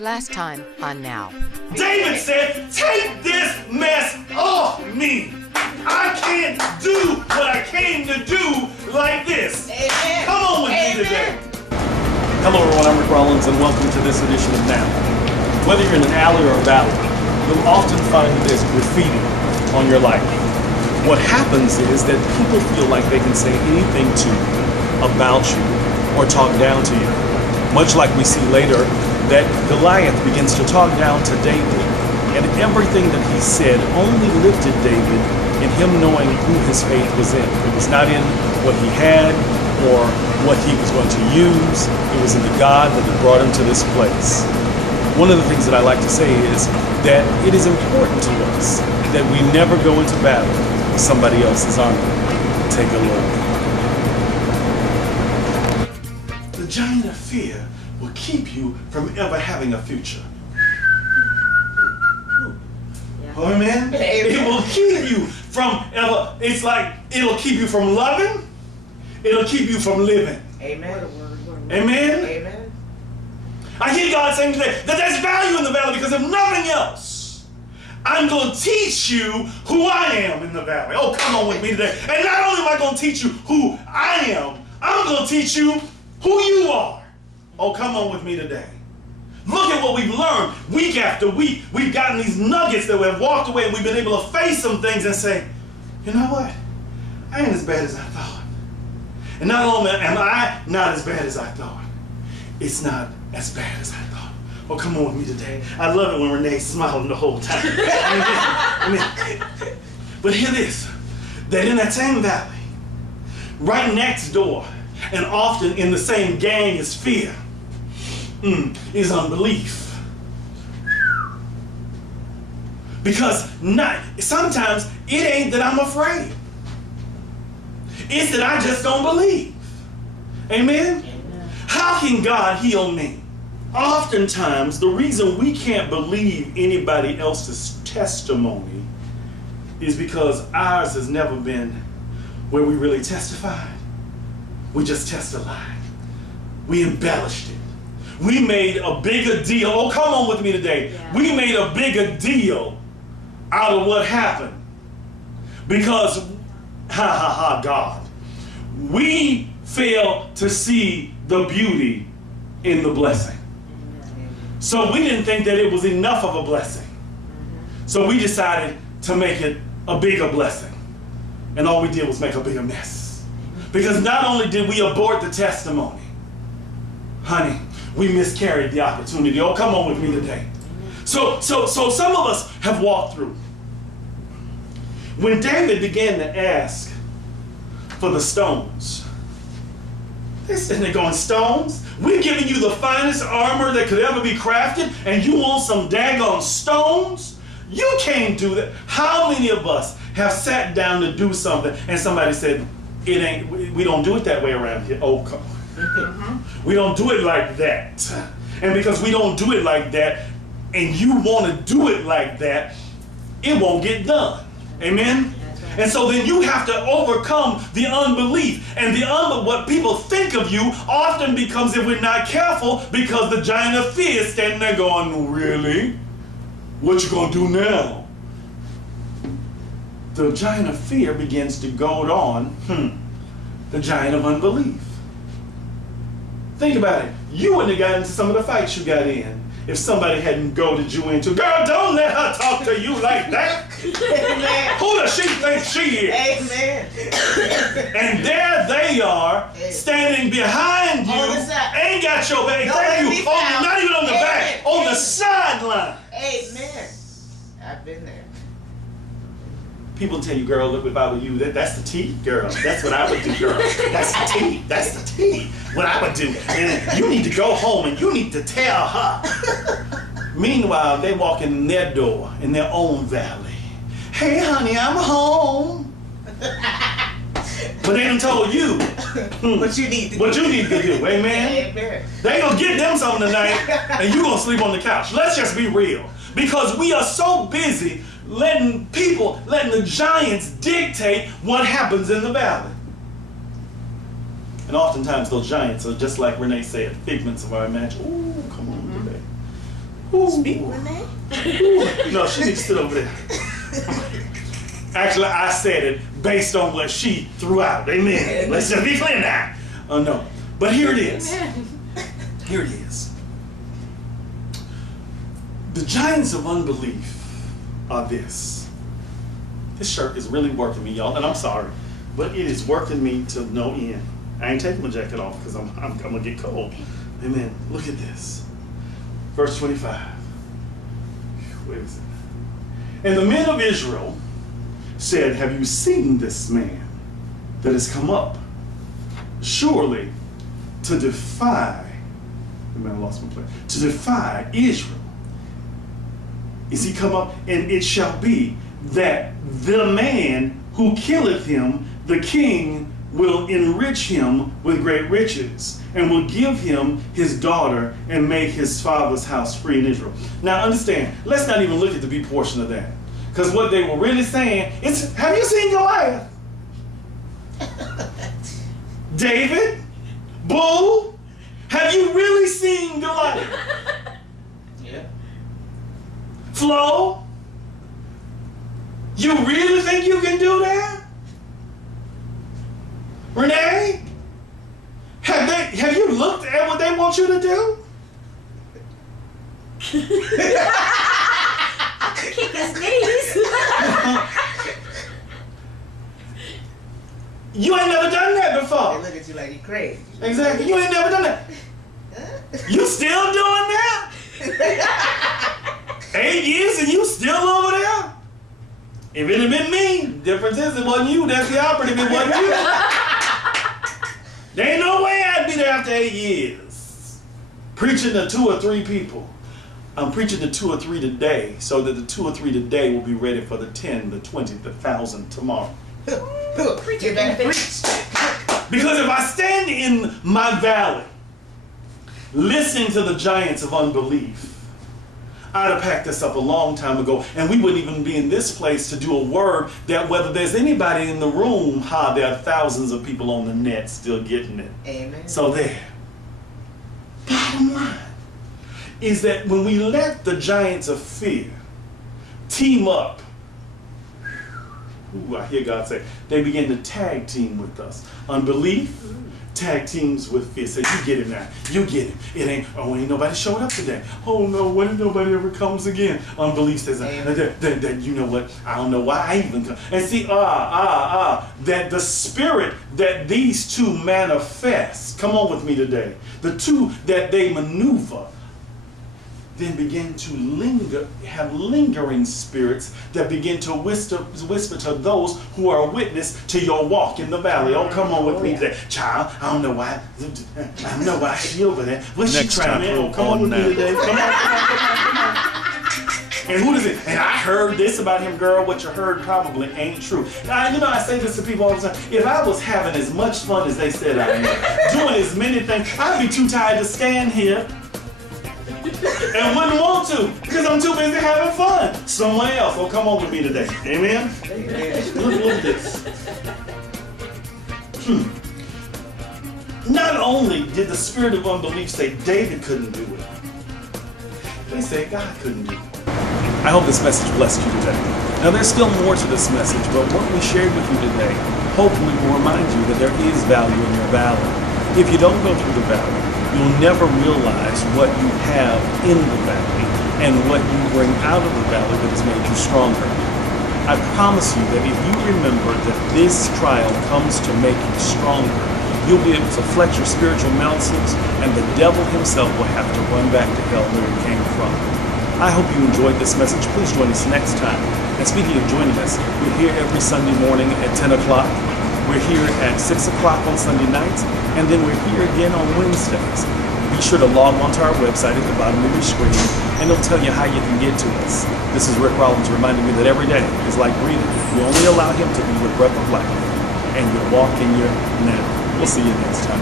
Last time on Now. David said, take this mess off me. I can't do what I came to do like this. Amen. Come on with me today. Hello everyone, I'm Rick Rollins and welcome to this edition of Now. Whether you're in an alley or a valley, you'll often find this graffiti on your life. What happens is that people feel like they can say anything to you about you or talk down to you. Much like we see later that Goliath begins to talk down to David, and everything that he said only lifted David in him knowing who his faith was in. It was not in what he had or what he was going to use. It was in the God that had brought him to this place. One of the things that I like to say is that it is important to us that we never go into battle with somebody else's army. Take a look. The giant of fear will keep you from ever having a future. Oh, amen? It will keep you from ever, it's like it'll keep you from loving, it'll keep you from living. Amen. Amen? Amen. I hear God saying today that there's value in the valley because if nothing else, I'm going to teach you who I am in the valley. Oh, come on with me today. And not only am I going to teach you who I am, I'm going to teach you who you are. Oh, come on with me today. Look at what we've learned week after week. We've gotten these nuggets that we have walked away and we've been able to face some things and say, you know what? I ain't as bad as I thought. And not only am I not as bad as I thought, it's not as bad as I thought. Oh, come on with me today. I love it when Renee's smiling the whole time. But hear this, that in that same valley, right next door, and often in the same gang as fear, is unbelief. Because sometimes it ain't that I'm afraid. It's that I just don't believe. Amen? How can God heal me? Oftentimes, the reason we can't believe anybody else's testimony is because ours has never been where we really testified. We just testified. We embellished it. We made a bigger deal. Oh, come on with me today. Yeah. We made a bigger deal out of what happened. Because, God, we fail to see the beauty in the blessing. So we didn't think that it was enough of a blessing. So we decided to make it a bigger blessing. And all we did was make a bigger mess. Because not only did we abort the testimony, honey, we miscarried the opportunity. Oh, come on with me today. So some of us have walked through. When David began to ask for the stones, they're sitting there going, stones? We're giving you the finest armor that could ever be crafted, and you want some daggone stones? You can't do that. How many of us have sat down to do something and somebody said, we don't do it that way around here? Oh, come on. We don't do it like that. And because we don't do it like that, and you want to do it like that, it won't get done. Amen? And so then you have to overcome the unbelief. And what people think of you often becomes, if we're not careful, because the giant of fear is standing there going, really? What you gonna do now? The giant of fear begins to goad on the giant of unbelief. Think about it. You wouldn't have gotten into some of the fights you got in if somebody hadn't goaded you into, girl, don't let her talk to you like that. Amen. Who does she think she is? Amen. And there they are, standing behind you, ain't got your back. Thank you. Not even on the back, on the sideline. Amen. I've been there. People tell you, girl, look, if I were you, that's the tea, girl. That's what I would do, girl. That's the tea. That's the tea. What I would do. And you need to go home and you need to tell her. Meanwhile, they walk in their door, in their own valley. Hey, honey, I'm home. But they done told you what you need to do. Amen? Amen. They gonna get them something tonight, and you gonna sleep on the couch. Let's just be real. Because we are so busy letting the giants dictate what happens in the valley. And oftentimes those giants are just like Renee said, figments of our imagination. Ooh, come on today. Ooh. Speak, Renee. No, she needs to sit over there. Actually, I said it based on what she threw out. Amen. Let's just be clear now. Oh, no. But here it is. Here it is. The giants of unbelief are this. This shirt is really working me, y'all, and I'm sorry, but it is working me to no end. I ain't taking my jacket off because I'm going to get cold. Amen. Look at this. Verse 25. Where is it? And the men of Israel said, have you seen this man that has come up? Surely to defy, I lost my place, to defy Israel. Is he come up? And it shall be that the man who killeth him, the king, will enrich him with great riches, and will give him his daughter, and make his father's house free in Israel. Now understand, let's not even look at the B portion of that. Because what they were really saying is, have you seen Goliath? David? Bull? Have you really seen Goliath? Yeah. Flo? You really think you can do that? Renee? Have you looked at what they want you to do? Kick his knees. You ain't never done that They before. look at you like you crazy. Exactly. You ain't never done that. You still doing that? 8 years and you still over there? If it had been me, difference is it wasn't you. That's the operative. It wasn't you. There ain't no way I'd be there after 8 years. Preaching to 2 or 3 people. I'm preaching to 2 or 3 today so that the 2 or 3 today will be ready for the 10, the 20, the 1,000 tomorrow. Get back, preach. Because if I stand in my valley, listening to the giants of unbelief, I'd have packed this up a long time ago, and we wouldn't even be in this place to do a word that whether there's anybody in the room, there are thousands of people on the net still getting it. Amen. So there. Bottom line is that when we let the giants of fear team up, I hear God say, they begin to tag team with us. Unbelief, tag teams with fear. Say, you get it now. You get it. It ain't nobody showed up today. Oh no, what if nobody ever comes again? Unbelief says, that you know what? I don't know why I even come. And see, that the spirit that these two manifest, come on with me today, the two that they maneuver, then begin to have lingering spirits that begin to whisper to those who are a witness to your walk in the valley. Oh, come on with me today. Child, I don't know why she over there. What's she trying to do? Oh, come on with me today. Come on. And who does it? And I heard this about him, girl. What you heard probably ain't true. Now, I say this to people all the time. If I was having as much fun as they said I am, doing as many things, I'd be too tired to stand here. And wouldn't want to, because I'm too busy having fun somewhere else. Oh, come on with me today. Amen? Amen. Look at this. Not only did the spirit of unbelief say David couldn't do it, they said God couldn't do it. I hope this message blessed you today. Now there's still more to this message, but what we shared with you today hopefully will remind you that there is value in your valley. If you don't go through the valley, you'll never realize what you have in the valley and what you bring out of the valley that has made you stronger. I promise you that if you remember that this trial comes to make you stronger, you'll be able to flex your spiritual muscles, and the devil himself will have to run back to hell where he came from. I hope you enjoyed this message. Please join us next time. And speaking of joining us, we're here every Sunday morning at 10 o'clock. We're here at 6 o'clock on Sunday nights, and then we're here again on Wednesdays. Be sure to log onto our website at the bottom of your screen, and it'll tell you how you can get to us. This is Rick Rollins reminding me that every day is like breathing. You only allow him to be your breath of life, and you'll walk in your now. We'll see you next time.